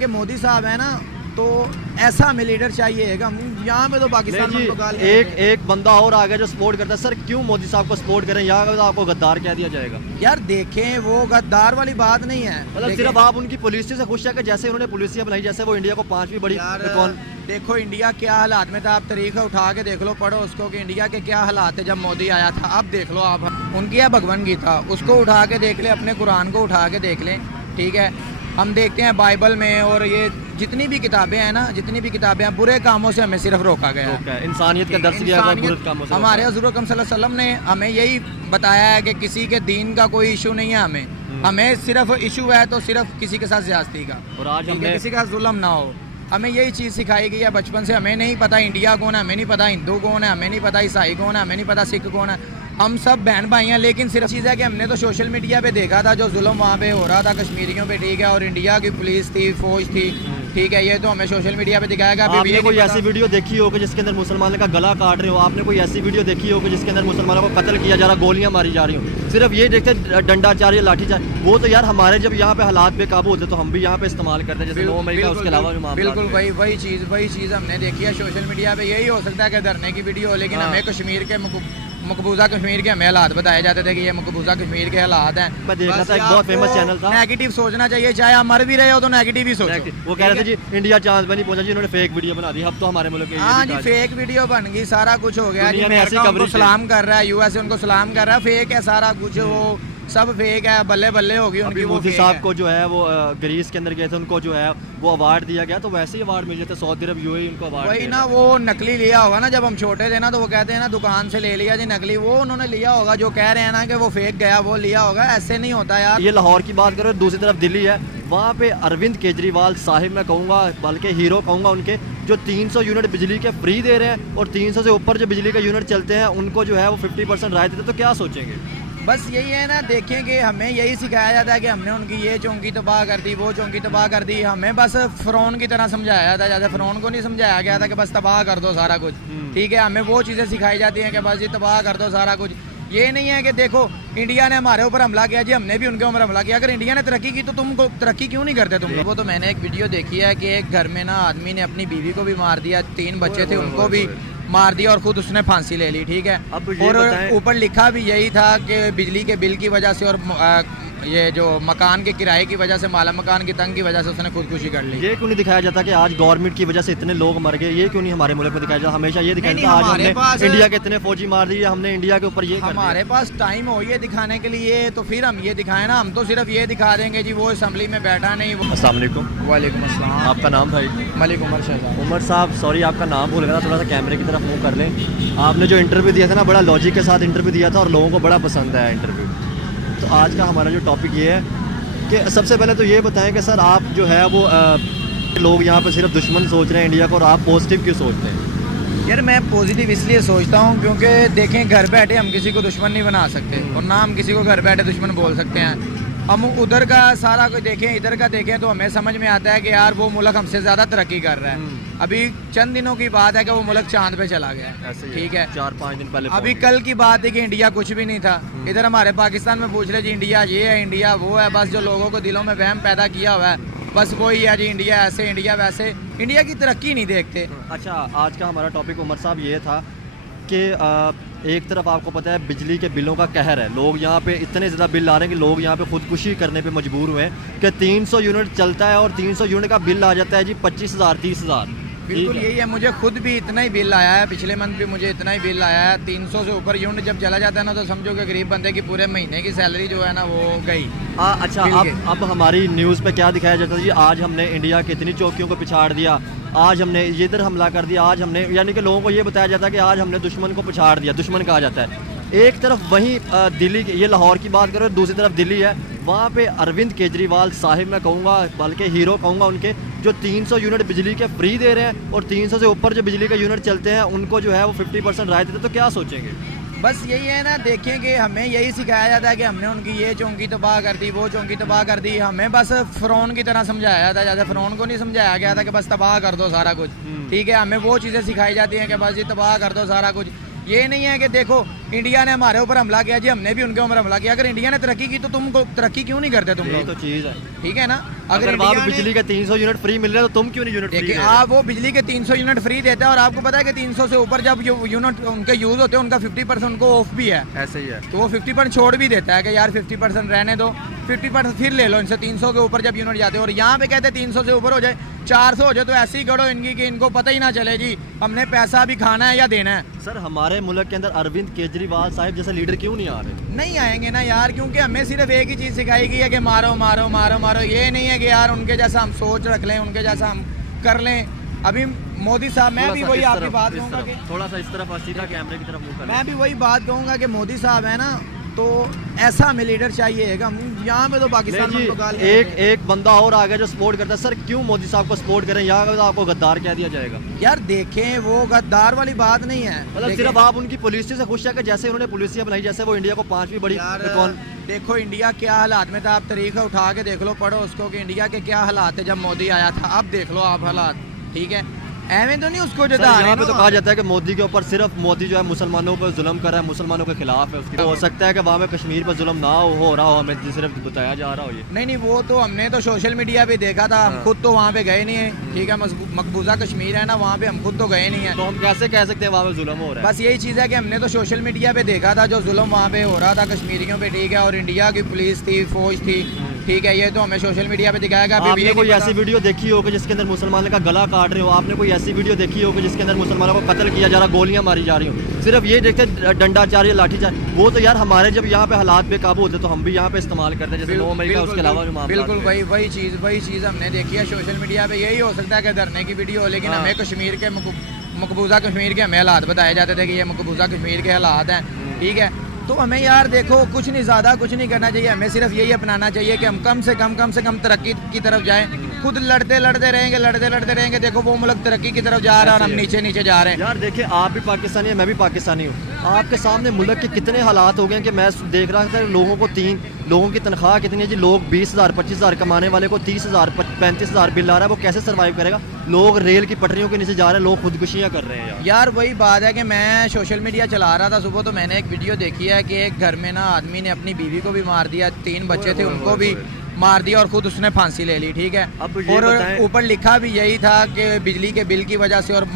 کہ مودی صاحب ہے نا تو ایسا ہمیں لیڈر چاہیے ہے کہ ہم یہاں پہ تو پاکستان میں ایک بندہ اور آ گیا جو سپورٹ کرتا ہے. سر کیوں مودی صاحب کو سپورٹ کریں؟ یہاں آپ کو غدار کہہ دیا جائے گا. یار دیکھیں وہ غدار والی بات نہیں ہے, مطلب صرف آپ ان کی پالیسی سے خوش ہیں کہ جیسے انہوں نے پالیسیاں بنائی, جیسے وہ انڈیا کو 5ویں بڑی دیکھو انڈیا کیا حالات میں تھا. آپ طریقہ اٹھا کے دیکھ لو, پڑھو اس کو کہ انڈیا کے کیا حالات تھے جب مودی آیا تھا. اب دیکھ لو آپ ان کی ہے بھگون گیتا, اس کو اٹھا کے دیکھ لیں, اپنے قرآن کو اٹھا کے دیکھ لیں. ٹھیک ہے, ہم دیکھتے ہیں بائبل میں اور یہ جتنی بھی کتابیں ہیں نا, جتنی بھی کتابیں ہیں, برے کاموں سے ہمیں صرف روکا گیا ہے. انسانیت کا درس دیا گیا, برے کاموں سے. ہمارے حضور اکرم صلی اللہ علیہ وسلم نے ہمیں یہی بتایا ہے کہ کسی کے دین کا کوئی ایشو نہیں ہے. ہمیں صرف ایشو ہے تو صرف کسی کے ساتھ زیادتی کا, اور آج ہم کسی کا ظلم نہ ہو. ہمیں یہی چیز سکھائی گئی ہے بچپن سے. ہمیں نہیں پتہ انڈیا کون ہے, ہمیں نہیں پتہ ہندو کون ہے, ہمیں نہیں پتہ عیسائی کون ہے, ہمیں نہیں پتہ سکھ کون ہے. ہم سب بہن بھائی ہیں. لیکن صرف چیز ہے کہ ہم نے تو سوشل میڈیا پہ دیکھا تھا جو ظلم وہاں پہ ہو رہا تھا کشمیریوں پہ. ٹھیک ہے, اور انڈیا کی پولیس تھی, فوج تھی. ٹھیک ہے, یہ تو ہمیں سوشل میڈیا پہ دکھایا گیا. آپ نے کوئی ایسی ویڈیو دیکھی ہوگی جس کے اندر مسلمانوں کا گلا کاٹ رہے ہو؟ آپ نے کوئی ایسی ویڈیو دیکھی ہوگی جس کے اندر مسلمانوں کو قتل کیا جا رہا, گولیاں ماری جا رہی ہوں؟ صرف یہ دیکھتے ڈنڈا چار یا لاٹھی چار. وہ تو یار ہمارے جب یہاں پہ حالات بے قابو ہوتے تو ہم بھی یہاں پہ استعمال کرتے ہیں, جیسے 9 مئی کا. اس کے علاوہ بالکل وہی چیز ہم نے دیکھی ہے سوشل میڈیا پہ. یہی ہو سکتا ہے کہ دھرنے کی ویڈیو ہو, لیکن ہمیں کشمیر کے مقبوضہ کشمیر کے ہمیں حالات بتائے جاتے تھے کہ یہ مقبوضہ کشمیر کے حالات ہیں. میں دیکھ رہا تھا ایک بہت فیمس چینل تھا, نیگیٹو سوچنا چاہیے, چاہے آپ مر بھی رہے ہو تو نیگیٹو ہی سوچو. وہ کہہ رہے تھے جی انڈیا چاند پہ نہیں پہنچا, جی انہوں نے فیک ویڈیو بنا دی. اب تو ہمارے ملک ہاں جی فیک ویڈیو بن گئی, سارا کچھ ہو گیا. ان کو سلام کر رہا ہے, یو ایس اے ان کو سلام کر رہا ہے. فیک ہے سارا کچھ, وہ سب فیک ہے. بلے بلے ہوگی ان کی. مودی صاحب کو جو ہے وہ گریس کے اندر گئے تھے, ان کو جو ہے وہ اوارڈ دیا گیا, تو ویسے ہی اوارڈ مل جاتا. سعودی عرب UAE ان کو اوارڈ وہی نا, وہ نقلی لیا ہوگا نا. جب ہم چھوٹے تھے نا تو وہ کہتے ہیں نا دکان سے لے لیا جی نقلی, وہ انہوں نے لیا ہوگا. جو کہہ رہے ہیں نا کہ وہ فیک گیا, وہ لیا ہوگا. ایسے نہیں ہوتا یار. یہ لاہور کی بات کرو, دوسری طرف دلی ہے, وہاں پہ اروند کیجریوال صاحب میں کہوں گا, بلکہ ہیرو کہوں گا ان کے, جو 300 یونٹ بجلی کے فری دے رہے ہیں, اور 300 سے اوپر جو بجلی کے یونٹ چلتے ہیں ان کو جو ہے وہ 50% رائے دیتے. تو کیا سوچیں گے؟ بس یہی ہے نا, دیکھیں کہ ہمیں یہی سکھایا جاتا ہے کہ ہم نے ان کی یہ چونکی تباہ کر دی, وہ چونکی تباہ کر دی. ہمیں بس فرعون کی طرح سمجھایا جاتا ہے, جیسے فرعون کو نہیں سمجھایا گیا تھا کہ بس تباہ کر دو سارا کچھ. ٹھیک ہے, ہمیں وہ چیزیں سکھائی جاتی ہیں کہ بس یہ تباہ کر دو سارا کچھ. یہ نہیں ہے کہ دیکھو انڈیا نے ہمارے اوپر حملہ کیا جی, ہم نے بھی ان کے اوپر حملہ کیا. اگر انڈیا نے ترقی کی تو تم کو ترقی کیوں نہیں کرتے تم لوگ؟ وہ تو میں نے ایک ویڈیو دیکھی ہے کہ ایک گھر میں نا آدمی نے اپنی بیوی کو بھی مار دیا, 3 بچے تھے ان کو بھی مار دیا, اور خود اس نے پھانسی لے لی. ٹھیک ہے, اور اوپر لکھا بھی یہی تھا کہ بجلی کے بل کی وجہ سے اور یہ جو مکان کے کرائے کی وجہ سے, مالا مکان کی تنگ کی وجہ سے اس نے خودکشی کر لی. یہ کیوں نہیں دکھایا جاتا کہ آج گورنمنٹ کی وجہ سے اتنے لوگ مر گئے؟ یہ کیوں نہیں ہمارے ملک میں دکھایا جاتا؟ ہمیشہ یہ دکھایا جاتا آج ہم نے انڈیا کے اتنے فوجی مار دیے, ہم نے انڈیا کے اوپر یہ. ہمارے پاس ٹائم ہو یہ دکھانے کے لیے تو پھر ہم یہ دکھائیں نا. ہم تو صرف یہ دکھا دیں گے جی وہ اسمبلی میں بیٹھا نہیں. السلام علیکم. وعلیکم السلام. آپ کا نام بھائی؟ ملک عمر شہزاد. عمر صاحب سوری آپ کا نام بھول گیا تھا, تھوڑا سا کیمرے کی طرف منہ کر لیں. آپ نے جو انٹرویو دیا تھا نا, بڑا لاجک کے ساتھ انٹرویو دیا تھا اور لوگوں کو بڑا پسند آیا انٹرویو. تو آج کا ہمارا جو ٹاپک یہ ہے کہ سب سے پہلے تو یہ بتائیں کہ سر آپ جو ہے وہ لوگ یہاں پہ صرف دشمن سوچ رہے ہیں انڈیا کو, اور آپ پازیٹیو کیوں سوچتے ہیں؟ یار میں پازیٹیو اس لیے سوچتا ہوں کیونکہ دیکھیں گھر بیٹھے ہم کسی کو دشمن نہیں بنا سکتے, اور نہ ہم کسی کو گھر بیٹھے دشمن بول سکتے ہیں. ہم ادھر کا سارا کوئی دیکھیں, ادھر کا دیکھیں تو ہمیں سمجھ میں آتا ہے کہ یار وہ ملک ہم سے زیادہ ترقی کر رہا ہے. ابھی چند دنوں کی بات ہے کہ وہ ملک چاند پہ چلا گیا. ٹھیک ہے, 4-5 دن پہلے. ابھی کل کی بات ہے کہ انڈیا کچھ بھی نہیں تھا. ادھر ہمارے پاکستان میں پوچھ رہے جی انڈیا یہ ہے, انڈیا وہ ہے. بس جو لوگوں کو دلوں میں وہم پیدا کیا ہوا ہے بس وہی ہے جی, انڈیا ایسے انڈیا ویسے. انڈیا کی ترقی نہیں دیکھتے. اچھا, آج کا ہمارا ٹاپک عمر صاحب یہ تھا کہ ایک طرف آپ کو پتہ ہے بجلی کے بلوں کا قہر ہے. لوگ یہاں پہ اتنے زیادہ بل آ رہے ہیں کہ لوگ یہاں پہ خودکشی کرنے پہ مجبور ہوئے ہیں کہ 300 یونٹ چلتا ہے اور 300 یونٹ کا بل آ جاتا ہے جی 25,000 30,000. بالکل یہی ہے, مجھے خود بھی اتنا ہی بل آیا ہے, پچھلے منتھ بھی مجھے اتنا ہی بل آیا ہے. 300 سے اوپر یونٹ جب چلا جاتا ہے نا تو سمجھو کہ غریب بندے کی پورے مہینے کی سیلری جو ہے نا وہ گئی. اچھا, اب ہماری نیوز پہ کیا دکھایا جاتا ہے جی, آج ہم نے انڈیا کی اتنی چوکیوں کو پچھاڑ دیا, آج ہم نے ادھر حملہ کر دیا, آج ہم نے, یعنی کہ لوگوں کو یہ بتایا جاتا ہے کہ آج ہم نے دشمن کو پچھاڑ دیا. دشمن کہا جاتا ہے. ایک طرف وہیں دلی, یہ لاہور کی بات کرو, دوسری طرف دلی ہے, وہاں پہ اروند کیجریوال صاحب میں کہوں گا, بلکہ ہیرو کہوں گا ان کے, جو 300 یونٹ بجلی کے فری دے رہے ہیں, اور 300 سے اوپر جو بجلی کے یونٹ چلتے ہیں ان کو جو ہے وہ 50% رائے دیتے. تو کیا سوچیں گے؟ بس یہی ہے نا, دیکھیں کہ ہمیں یہی سکھایا جاتا ہے کہ ہم نے ان کی یہ چونکی تباہ کر دی, وہ چونکی تباہ کر دی. ہمیں بس فرعون کی طرح سمجھایا جاتا ہے, جیسے فرعون کو نہیں سمجھایا گیا تھا کہ بس تباہ کر دو سارا کچھ. ٹھیک ہے, ہمیں وہ چیزیں سکھائی جاتی ہیں کہ بس یہ تباہ کر دو سارا کچھ. یہ نہیں ہے کہ دیکھو इंडिया ने हमारे ऊपर हमला किया जी, हमने भी उनके ऊपर हमला किया। अगर इंडिया ने तरक्की की तो तुम तरक्की क्यों नहीं करते तुम यही लोग? तो चीज़ है। ठीक है ना। अगर वहाँ पे बिजली के 300 यूनिट फ्री मिल रहे हैं तो तुम क्यों नहीं यूनिट फ्री देखिए दे रहे? आप वो बिजली के 300 यूनिट फ्री देता है और आपको पता है कि 300 से ऊपर जब यूनिट उनके यूज होते हैं उनका 50% उनको ऑफ भी है, ऐसे ही है। तो वो 50% छोड़ भी देता है कि यार 50% रहने दो, 50% फिर ले लो इनसे 300 के ऊपर जब यूनिट जाते हैं। और यहाँ पे कहते हैं 300 से ऊपर हो जाए, 400 हो जाए तो ऐसे ही गढ़ो इनकी कि इनको पता ही ना चले जी हमने पैसा भी खाना है या देना है। सर हमारे मुल्क के अंदर अरविंद केजरीवाल साहब जैसे लीडर क्यों नहीं आ रहे? नहीं आएंगे ना यार, क्योंकि हमें सिर्फ एक ही चीज़ सिखाई गई है कि मारो मारो मारो मारो। ये नहीं है कि यार उनके जैसा हम सोच रख लें, उनके जैसा हम कर लें। अभी मोदी साहब, मैं भी वही आपकी बात कहूँगा कि थोड़ा सा इस तरफ सीधा कैमरे की तरफ मुंह कर मैं भी वही बात कहूँगा कि मोदी साहब है ना, तो ऐसा हमें लीडर चाहिए। हम यहाँ पे तो पाकिस्तान में तो गाल एक बंदा और आ गया जो सपोर्ट करता है। सर क्यों मोदी साहब को सपोर्ट करें? यहाँ पे तो आपको गद्दार कह दिया जाएगा। यार देखें वो गद्दार वाली बात नहीं है, मतलब सिर्फ आप उनकी पॉलिसी से खुश है कि जैसे उन्होंने पॉलिसियां बनाई, जैसे वो इंडिया को 5वीं बड़ी यार देखो इंडिया क्या हालात में था। आप तरीका उठा के देख लो, पढ़ो उसको कि इंडिया के क्या हालात है जब मोदी आया था। अब देख लो आप हालात, ठीक है। एवं तो नहीं उसको जो यहाँ पे तो कहा जाता है कि मोदी के ऊपर सिर्फ मोदी जो है मुसलमानों पर जुल्म कर रहा है, मुसलमानों के खिलाफ है उसकी। तो हो सकता है कि वहाँ पे कश्मीर पर जुल्म ना हो रहा हो, हमें सिर्फ बताया जा रहा हो ये। नहीं वो तो हमने तो सोशल मीडिया पे देखा था, हम खुद तो वहाँ पे गए नहीं है, ठीक है। मकबूजा कश्मीर है ना, वहाँ पे हम खुद तो गए नहीं है, तो हम कैसे कह सकते हैं वहाँ पे जुल्म हो रहा है? बस यही चीज़ है कि हमने तो सोशल मीडिया पे देखा था जो जुल्म वहाँ पे हो रहा था कश्मीरियों पे, ठीक है। और इंडिया की पुलिस थी, फौज थी, ठीक है। ये तो हमें सोशल मीडिया पे दिखाया गया। आपने कोई ऐसी वीडियो देखी होगी जिसके अंदर मुसलमान का गला काट रहे हो? आपने कोई ऐसी वीडियो देखी होगी जिसके अंदर मुसलमानों को कत्ल किया जा रहा, गोलियां मारी जा रही हो? सिर्फ ये देखते डंडा चार या लाठी चार, वो तो यार हमारे जब यहाँ पे हालात बेकाबू होते तो हम भी यहाँ पे इस्तेमाल करते हैं, जैसे 9 मई का। उसके अलावा जो मामला बिल्कुल वही चीज़ हमने देखी है सोशल मीडिया पे। यही हो सकता है कि धरने की वीडियो हो, लेकिन हमें कश्मीर के मकबूजा कश्मीर के हमें हालात बताए जाते थे कि ये मकबूजा कश्मीर के हालात हैं, ठीक है। तो हमें यार देखो कुछ नहीं, ज़्यादा कुछ नहीं करना चाहिए, हमें सिर्फ यही अपनाना चाहिए कि हम कम से कम तरक्की की तरफ जाएं। खुद लड़ते रहेंगे, देखो वो मुल्क तरक्की की तरफ जा रहा है और हम नीचे जा रहे हैं। यार देखिए आप भी पाकिस्तानी है, मैं भी पाकिस्तानी हूँ। आपके सामने मुल्क के कितने हालात हो गए कि मैं देख रहा था लोगों की तनख्वाह कितनी है जी। लोग 20,000 25,000 कमाने वाले को 30,000 35,000 बिल आ रहा है, वो कैसे सर्वाइव करेगा? लोग रेल की पटरियों के नीचे जा रहे हैं, लोग खुदकुशियाँ कर रहे हैं। यार वही बात है कि मैं सोशल मीडिया चला रहा था सुबह, तो मैंने एक वीडियो देखी है कि एक घर में ना आदमी ने अपनी बीवी को भी मार दिया, 3 बच्चे थे उनको भी मार दिया और खुद उसने फांसी ले ली, ठीक है। और ऊपर लिखा भी यही था कि बिजली के बिल की वजह से और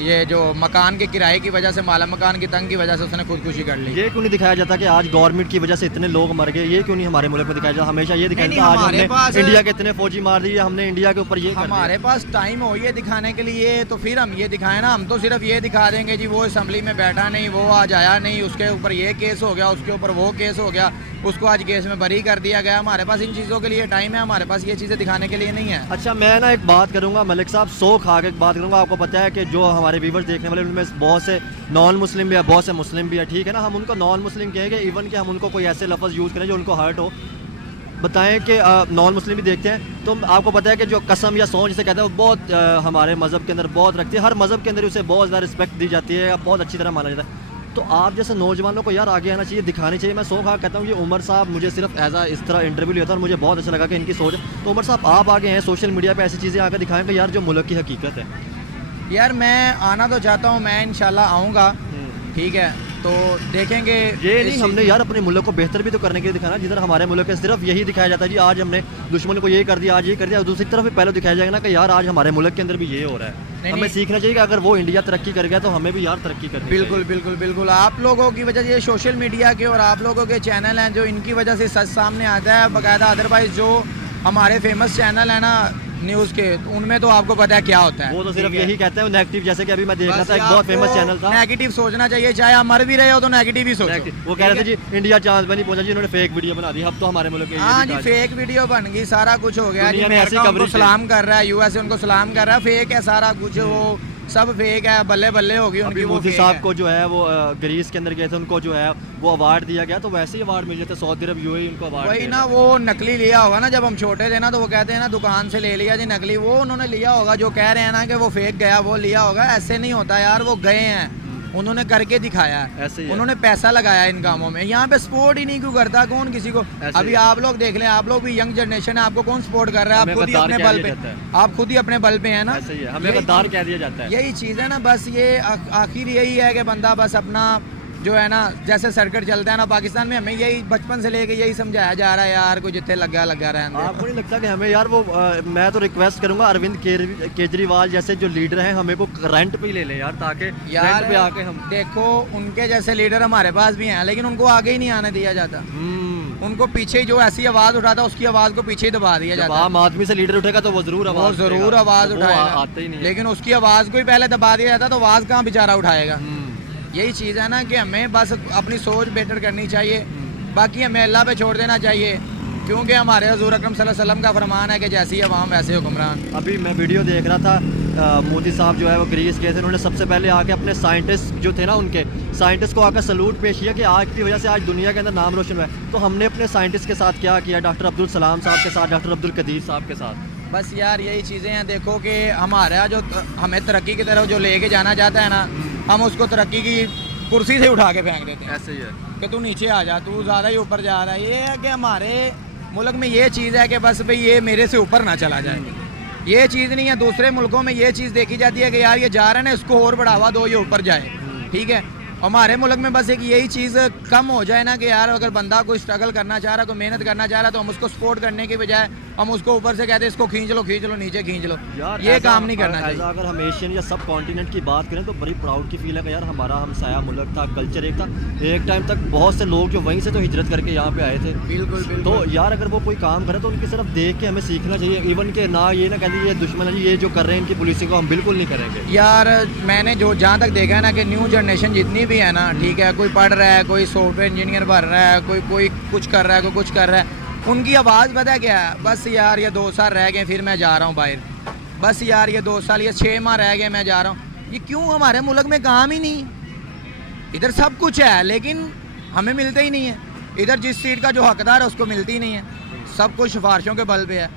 ये जो मकान के किराए की वजह से, माला मकान की तंग की वजह से उसने खुदकुशी कर ली। ये क्यों नहीं दिखाया जाता कि आज गवर्नमेंट की वजह से इतने लोग मर गए? ये क्यों नहीं हमारे मुल्क में दिखाया जाता? हमेशा ये दिखाया जाता आज हमने इंडिया के इतने फौजी मार दिए, हमने इंडिया के ऊपर ये। हमारे पास टाइम हो ये दिखाने के लिए तो फिर हम ये दिखाएं ना। हम तो सिर्फ ये दिखा देंगे जी वो असेंबली में बैठा नहीं, वो आज आया नहीं, उसके ऊपर ये केस हो गया, उसके ऊपर वो केस हो गया, उसको आज केस में बरी कर दिया गया। हमारे पास इन चीज़ों के लिए टाइम है, हमारे पास ये चीज़ें दिखाने के लिए नहीं है। अच्छा मैं ना एक बात करूंगा मलिक साहब, सौ खा के एक बात करूंगा। आपको पता है कि जो हमारे व्यूवर्स देखने वाले उनमें बहुत से नॉन मुस्लिम भी है, बहुत से मुस्लिम भी है, ठीक है ना। हम उनको नॉन मुस्लिम कहेंगे, इवन कि हम उनको कोई ऐसे लफ्ज़ यूज़ करें जो उनको हर्ट हो। बताएं कि नॉन मुस्लिम भी देखते हैं, तो आपको पता है कि जो कसम या सौं जिसे कहते हैं वो बहुत हमारे मज़हब के अंदर बहुत रखती है। हर मज़हब के अंदर उसे बहुत ज़्यादा रिस्पेक्ट दी जाती है, बहुत अच्छी तरह माना जाता है। तो आप जैसे नौजवानों को यार आगे आना चाहिए, दिखानी चाहिए। मैं सौ खा कहता हूँ ये उमर साहब मुझे सिर्फ एज इस तरह इंटरव्यू लिया था और मुझे बहुत अच्छा लगा कि इनकी सोच है। तो उमर साहब आप आगे हैं सोशल मीडिया पे, ऐसी चीज़ें आकर दिखाएं कि यार जो मुल्क की हकीकत है। यार मैं आना तो चाहता हूँ, मैं इंशाल्लाह आऊँगा, ठीक है। तो देखेंगे ये नहीं हमने यार अपने मुल्क को बेहतर भी तो करने के लिए दिखाना। जिधर हमारे मुल्क के सिर्फ यही दिखाया जाता है जी आज हमने दुश्मन को ये कर दिया, आज ये कर दिया, दूसरी तरफ भी पहले दिखाया जाएगा ना कि यार आज हमारे मुल्क के अंदर भी ये हो रहा है। हमें सीखना चाहिए कि अगर वो इंडिया तरक्की कर गया तो हमें भी यार तरक्की करनी चाहिए। बिल्कुल आप लोगों की वजह से ये सोशल मीडिया के और आप लोगों के चैनल हैं जो इनकी वजह से सच सामने आता है बाकायदा। अदरवाइज जो हमारे फेमस चैनल है ना न्यूज़ के, उनमें तो आपको पता है क्या होता है, वो तो सिर्फ यही कहते हैं नेगेटिव। जैसे कि अभी मैं देख रहा था एक बहुत फेमस चैनल था, नेगेटिव सोचना चाहिए, चाहे आप मर भी रहे हो तो नेगेटिव ही सोचो। वो कह रहे थे जी इंडिया चांद पे नहीं पहुंचा जी, इन्होंने फेक वीडियो बना दी। अब तो हमारे मुल्क के हाँ जी फेक वीडियो बन गई, सारा कुछ हो गया। उनको सलाम कर रहा है, यूएसए उनको सलाम कर रहा है, फेक है सारा कुछ, वो सब फेक है, बल्ले बल्ले होगी उनकी। मोदी साहब को जो है वो ग्रीस के अंदर गए थे, उनको जो है वो अवार्ड दिया गया, तो वैसे ही अवार्ड मिल जाते सऊदी अरब यूएई उनको अवार्ड। वही ना, वो नकली लिया होगा ना, जब हम छोटे थे ना तो वो कहते हैं ना दुकान से ले लिया जी नकली, वो उन्होंने लिया होगा। जो कह रहे हैं ना कि वो फेक गया, वो लिया होगा, ऐसे नहीं होता यार। वो गए हैं, उन्होंने करके दिखाया है, ऐसे ही उन्होंने पैसा लगाया इन कामों में। यहाँ पे सपोर्ट ही नहीं क्यों करता कौन किसी को? अभी आप लोग देख लें, आप लोग भी यंग जनरेशन है, आपको कौन सपोर्ट कर रहा है? आप खुद ही अपने बल पे, आप खुद ही अपने बल पे है ना। हमें गद्दार कह दिया जाता है। यही चीज़ है ना, बस ये आखिर यही है कि बंदा बस अपना जो है ना जैसे सर्किट चलता है ना पाकिस्तान में, हमें यही बचपन से लेके यही समझाया जा रहा है यार, कोई जितने लगा रहने दे। आपको नहीं लगता कि हमें यार वो मैं तो रिक्वेस्ट करूंगा अरविंद केजरीवाल जैसे जो लीडर हैं हमें वो रेंट पे ही ले लें यार, ताकि रेंट पे आके हम देखो उनके जैसे लीडर हमारे पास भी हैं, लेकिन उनको आगे ही नहीं आने दिया जाता। उनको पीछे जो ऐसी आवाज उठाता उसकी आवाज को पीछे ही दबा दिया जाता है। आम आदमी से लीडर उठेगा तो वो जरूर आवाज उठाएगा, आते ही नहीं, लेकिन उसकी आवाज को ही पहले दबा दिया जाता तो आवाज कहाँ बेचारा उठाएगा। यही चीज़ है ना कि हमें बस अपनी सोच बेटर करनी चाहिए, बाकी हमें अल्लाह पे छोड़ देना चाहिए, क्योंकि हमारे हुज़ूर अकरम सल्लल्लाहु अलैहि वसल्लम का फरमान है कि जैसी अवाम वैसे हुक्मरान। अभी मैं वीडियो देख रहा था, मोदी साहब जो है वो ग्रीस गए थे, उन्होंने सबसे पहले आके अपने साइंटिस्ट जो थे ना उनके साइंटिस्ट को आकर सलूट पेश किया कि आज की वजह से आज दुनिया के अंदर नाम रोशन हुआ है। तो हमने अपने साइंटिस्ट के साथ क्या किया, डॉक्टर अब्दुल सलाम साहब के साथ, डॉक्टर अब्दुल कदीर साहब के साथ। बस यार यही चीज़ें हैं, देखो कि हमारा जो हमें तरक्की की तरफ जो लेके जाना चाहता है ना, हम उसको तरक्की की कुर्सी से उठा के फेंक देते हैं। ऐसे ही है कि तू नीचे आ जा, तू ज़्यादा ही ऊपर जा रहा है। ये है कि हमारे मुल्क में ये चीज़ है कि बस भाई ये मेरे से ऊपर ना चला जाए, ये चीज़ नहीं है। दूसरे मुल्कों में ये चीज़ देखी जाती है कि यार ये जा रहा है ना, इसको और बढ़ावा दो, ये ऊपर जाए, ठीक है। हमारे मुल्क में बस एक यही चीज़ कम हो जाए ना कि यार अगर बंदा कोई स्ट्रगल करना चाह रहा है, कोई मेहनत करना चाह रहा है, तो हम उसको सपोर्ट करने की बजाय हम उसको ऊपर से कहते हैं इसको खींच लो नीचे खींच लो। यार ये काम नहीं करना चाहिए। अगर हम एशियन या सब कॉन्टिनेंट की बात करें तो बड़ी प्राउड की फील है कि यार हमारा हमसाया मुल्क था, कल्चर एक था। एक टाइम तक बहुत से लोग जो वहीं से तो हिजरत करके यहाँ पे आए थे। बिल्कुल। तो यार अगर वो कोई काम करे तो उनकी तरफ देख के हमें सीखना चाहिए, इवन के ना ये ना कहते ये दुश्मन है जी, ये जो कर रहे हैं इनकी पुलिसिंग को हम बिल्कुल नहीं करेंगे। यार मैंने जो जहाँ तक देखा है ना कि न्यू जनरेशन जितनी भी है ना, ठीक है, कोई पढ़ रहा है, कोई सॉफ्टवेयर इंजीनियर बन रहा है, कोई कुछ कर रहा है, कोई कुछ कर रहा है, उनकी आवाज़ पता क्या है, बस यार ये 2 साल रह गए फिर मैं जा रहा हूँ बाहर, बस यार ये 2 साल, ये 6 माह रह गए मैं जा रहा हूँ। ये क्यों? हमारे मुल्क में काम ही नहीं, इधर सब कुछ है लेकिन हमें मिलते ही नहीं है। इधर जिस सीट का जो हकदार है उसको मिलती ही नहीं है, सब कुछ सिफारिशों के बल पे है।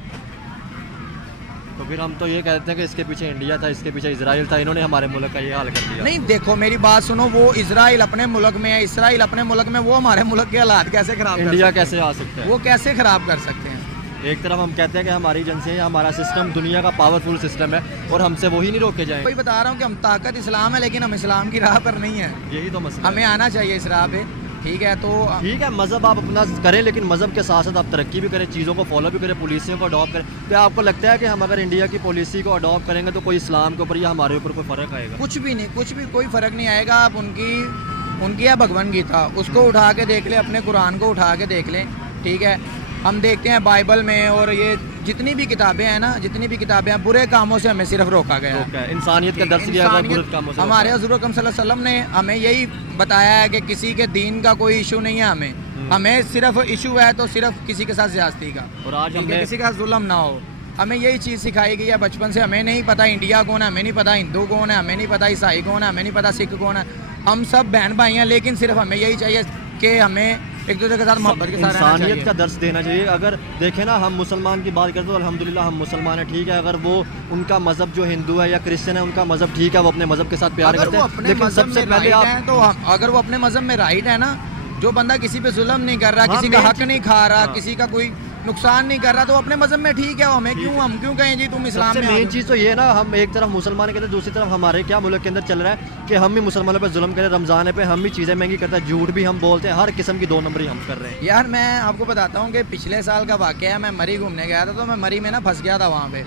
तो फिर हम तो ये कहते हैं कि इसके पीछे इंडिया था, इसके पीछे इजराइल था, इन्होंने हमारे मुल्क का ये हाल कर दिया। नहीं देखो मेरी बात सुनो, वो इजराइल अपने मुल्क में है, इसराइल अपने मुल्क में, वो हमारे मुल्क के हालात कैसे खराब कर इंडिया सकते हैं? कैसे आ सकता है? वो कैसे खराब कर सकते हैं? एक तरफ हम कहते हैं कि हमारी एजेंसी हमारा सिस्टम दुनिया का पावरफुल सिस्टम है और हमसे वही नहीं रोके जाए। वही बता रहा हूँ कि हम ताकत इस्लाम है लेकिन हम इस्लाम की राह पर नहीं है। यही तो मसला हमें आना चाहिए इस राह पे, ठीक है। तो ठीक है, मज़हब आप अपना करें लेकिन मज़हब के साथ साथ आप तरक्की भी करें, चीज़ों को फॉलो भी करें, पॉलिसियों को अडॉप्ट करें। तो आपको लगता है कि हम अगर इंडिया की पॉलिसी को अडॉप्ट करेंगे तो कोई इस्लाम के ऊपर या हमारे ऊपर कोई फ़र्क आएगा? कुछ भी नहीं, कुछ भी कोई फ़र्क नहीं आएगा। आप उनकी है भगवन गीता, उसको उठा के देख लें, अपने कुरान को उठा के देख लें, ठीक है। हम देखते हैं बाइबल में और ये जितनी भी किताबें हैं ना, जितनी भी किताबें हैं, बुरे कामों से हमें सिर्फ रोका गया है। इंसानियत का दर्स दिया गया बुरे कामों से। हमारे हुज़ूर अकरम सल्लल्लाहु अलैहि वसल्लम ने हमें यही बताया है कि किसी के दीन का कोई इशू नहीं है, हमें सिर्फ इशू है तो सिर्फ किसी के साथ ज़्यादती का, और आज हमने किसी का जुल्म ना हो। हमें यही चीज़ सिखाई गई है बचपन से। हमें नहीं पता इंडिया कौन है, हमें नहीं पता हिंदू कौन है, हमें नहीं पता ईसाई कौन है, हमें नहीं पता सिख कौन है। हम सब बहन भाई हैं, लेकिन सिर्फ हमें यही चाहिए कि हमें एक दूसरे के साथ मोहब्बत के साथ रहना चाहिए। इंसानियत का दर्स देना चाहिए। अगर देखें ना, हम मुसलमान की बात करते तो अल्हम्दुलिल्लाह हम मुसलमान हैं, ठीक है। अगर वो उनका मज़हब जो हिंदू है या क्रिश्चियन है उनका मज़हब ठीक है, वो अपने मज़हब के साथ प्यार करते हैं, लेकिन सबसे पहले आप तो अगर वो अपने मज़हब में राइट है ना, जो बंदा किसी पे जुल्म नहीं कर रहा, किसी का हक नहीं खा रहा, किसी का कोई नुकसान नहीं कर रहा, तो अपने मज़हब में ठीक है। हमें क्यों कहें जी तुम इस्लाम में? मेन चीज़ तो ये ना, हम एक तरफ मुसलमान कहते हैं, दूसरी तरफ हमारे क्या मुल्क के अंदर चल रहा है कि हम भी मुसलमानों पे जुल्म करें, रमज़ान पे हम भी चीज़ें महंगी करते हैं, झूठ भी हम बोलते हैं, हर किस्म की 2 नंबरी हम कर रहे हैं। यार मैं आपको बताता हूँ कि पिछले साल का वाक़या है, मैं मरी घूमने गया था, तो मैं मरी में ना फंस गया था वहाँ पे।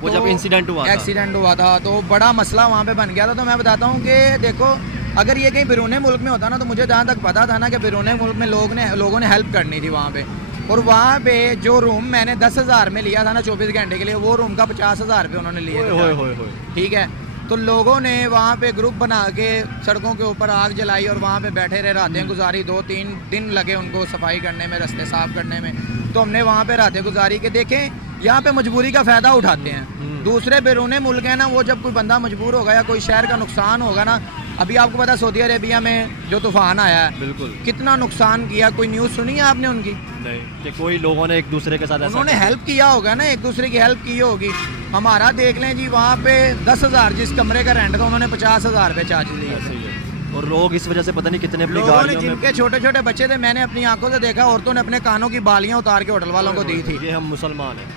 वो तो जब एक्सीडेंट हुआ था तो बड़ा मसला वहाँ पे बन गया था। तो मैं बताता हूँ कि देखो, अगर ये कहीं बैरून मुल्क में होता ना, तो मुझे जहाँ तक पता था ना कि बैरून मुल्क में लोगों ने हेल्प करनी थी वहाँ पे। और वहाँ पे जो रूम मैंने 10,000 में लिया था ना 24 घंटे के लिए, वो रूम का 50,000 रुपये उन्होंने लिए थे, ठीक है। तो लोगों ने वहाँ पे ग्रुप बना के सड़कों के ऊपर आग जलाई और वहाँ पे बैठे रहे, रातें गुजारी। 2-3 दिन लगे उनको सफाई करने में, रास्ते साफ करने में। तो हमने वहाँ पे रातें गुजारी के देखें, यहाँ पे मजबूरी का फ़ायदा उठाते हैं। दूसरे बैरून मुल्क है ना, वो जब कोई बंदा मजबूर होगा या कोई शहर का नुकसान होगा ना, अभी आपको पता है सऊदी अरेबिया में जो तूफान आया है, बिल्कुल कितना नुकसान किया। कोई न्यूज़ सुनी है आपने उनकी? नहीं, कि कोई लोगों ने एक दूसरे के साथ उन्होंने हेल्प किया होगा ना, एक दूसरे की हेल्प की होगी। हमारा देख लें जी, वहाँ पे 10,000 जिस कमरे का रेंट था, उन्होंने 50,000 रुपये चार्ज लिए। और लोग इस वजह से पता नहीं कितने अपनी लोगों ने, गाड़ियों में, जिनके छोटे छोटे बच्चे थे, मैंने अपनी आंखों से देखा, औरतों ने अपने कानों की बालियां उतार के होटल वालों को दी थी। ये हम मुसलमान हैं,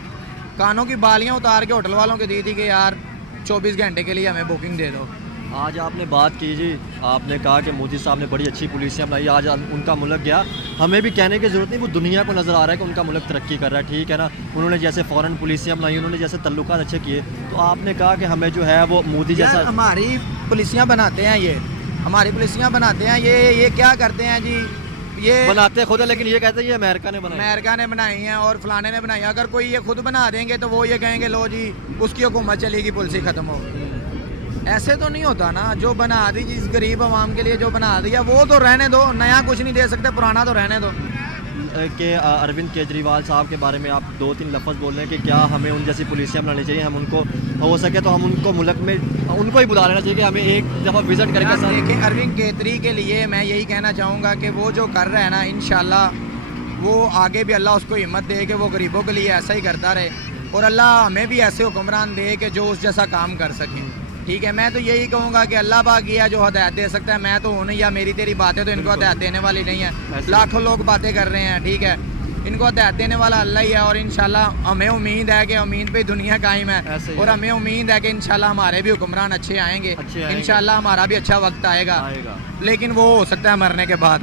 कानों की बालियां उतार के होटल वालों को दी थी कि यार 24 घंटे के लिए हमें बुकिंग दे दो। آج آپ نے بات کی جی، آپ نے کہا کہ مودی صاحب نے بڑی اچھی پالیسیاں بنائی، آج ان کا ملک گیا، ہمیں بھی کہنے کی ضرورت نہیں، وہ دنیا کو نظر آ رہا ہے کہ ان کا ملک ترقی کر رہا ہے، ٹھیک ہے نا. انہوں نے جیسے فورن پالیسیاں بنائی، انہوں نے جیسے تعلقات اچھے کیے، تو آپ نے کہا کہ ہمیں جو ہے وہ مودی یار جیسا. ہماری پالیسیاں بناتے ہیں یہ، ہماری پالیسیاں بناتے ہیں یہ کیا کرتے ہیں جی، یہ بناتے خود ہے لیکن یہ کہتے ہیں یہ امریکہ نے بنایا. امریکہ نے بنائی ہیں اور فلانے نے بنائی. اگر کوئی یہ خود بنا دیں گے تو وہ یہ کہیں گے لو جی اس کی حکومت چلے گی، پالیسی ختم ہو. ایسے تو نہیں ہوتا نا. جو بنا دی جس غریب عوام کے لیے جو بنا دیا وہ تو رہنے دو، نیا کچھ نہیں دے سکتے، پرانا تو رہنے دو. کہ اروند کیجریوال صاحب کے بارے میں آپ 2-3 لفظ بول رہے ہیں کہ کیا ہمیں ان جیسی پالیسیاں بنانی چاہیے، ہم ان کو ہو سکے تو ہم ان کو ملک میں ان کو ہی بلا لینا چاہیے کہ ہمیں ایک دفعہ وزٹ کر کے. دیکھیں اروند کیجری کے لیے میں یہی کہنا چاہوں گا کہ وہ جو کر رہا ہے نا، انشاءاللہ وہ آگے بھی اللہ اس کو ہمت دے کہ وہ غریبوں کے لیے ایسا ہی کرتا رہے، اور اللہ ہمیں بھی ایسے حکمران دے کہ جو اس جیسا کام کر سکیں. ٹھیک ہے، میں تو یہی کہوں گا کہ اللہ پاک ہی ہے جو ہدایت دے سکتا ہے. میں تو ہوں نہیں، یا میری تیری باتیں تو ان کو ہدایت دینے والی نہیں ہے. لاکھوں لوگ باتیں کر رہے ہیں، ٹھیک ہے، ان کو ہدایت دینے والا اللہ ہی ہے. اور انشاءاللہ ہمیں امید ہے کہ امید پہ دنیا قائم ہے، اور ہمیں امید ہے کہ انشاءاللہ ہمارے بھی حکمران اچھے آئیں گے. انشاءاللہ ہمارا بھی اچھا وقت آئے گا، لیکن وہ ہو سکتا ہے مرنے کے بعد.